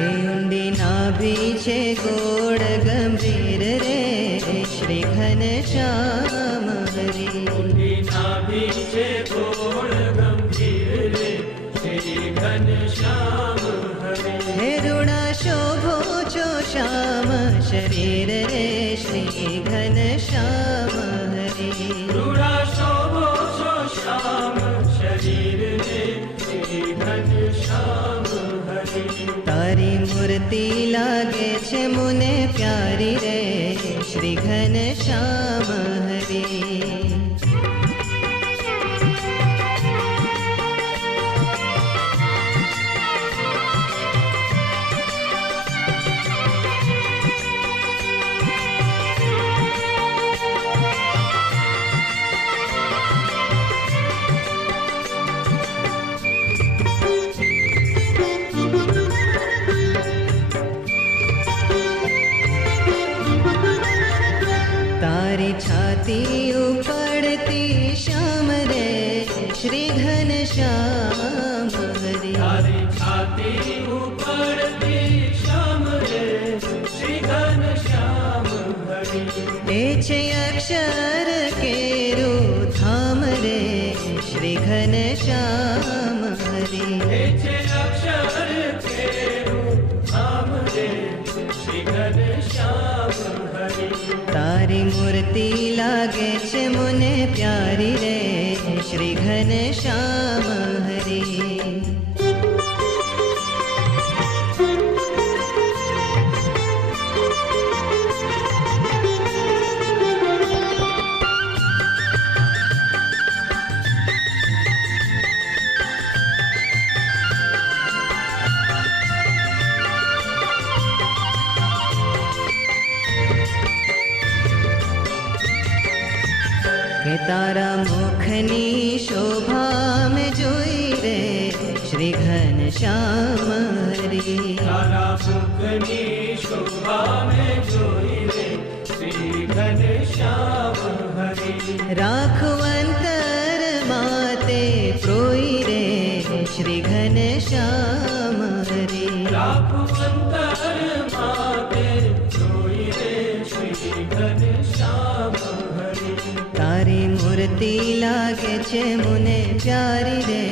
હે ઊંડી નાભી છે ગોળ ગંભીર રે શ્રી ઘનશ્યામ હરી. ઊંડી નાભી છે ગોળ ગંભીર રે શ્રી ઘનશ્યામ હરી. હે રૂડા શોભો છો શ્યામ શરીર રે શ્રી ઘનશ્યામ હરી. રૂડા શોભો છો શ્યામ શરીર રે શ્રી ઘનશ્યામ હરી. તારી મૂર્તિ લાગે છે મુને પ્યારી રે શ્રી ઘનશ્યામ હરી. તારી છાતી ઉપડતી શ્યામ રે શ્રી ઘનશ્યામ હરી. તારી છાતી ઉપરથી શ્યામ રે શ્રી ઘનશ્યામ હરી. એ છે અક્ષર કેરું ધામ રે શ્રી ઘનશ્યામ હરી. હે છે અક્ષર કેરું ધામ રે શ્રી ઘનશ્યામ હરી. તારી મૂર્તિ લાગે છે મુને પ્યારી રે શ્રી ઘનશ્યામ હરી. કે તારા મુખની શોભા મેં જોઈ રે શ્રી ઘનશ્યામ હરી. તારા મુખની શોભા મેં જોઈ રે શ્રી ઘનશ્યામ હરી. રાખવંતર માતે પ્રોઈ રે શ્રી ઘનશ્યામ હરી. રાખવંતર માતે જોઈ રે શ્રી ઘનશ્યામ હરી. તારી મૂર્તિ લાગે છે મુને પ્યારી રે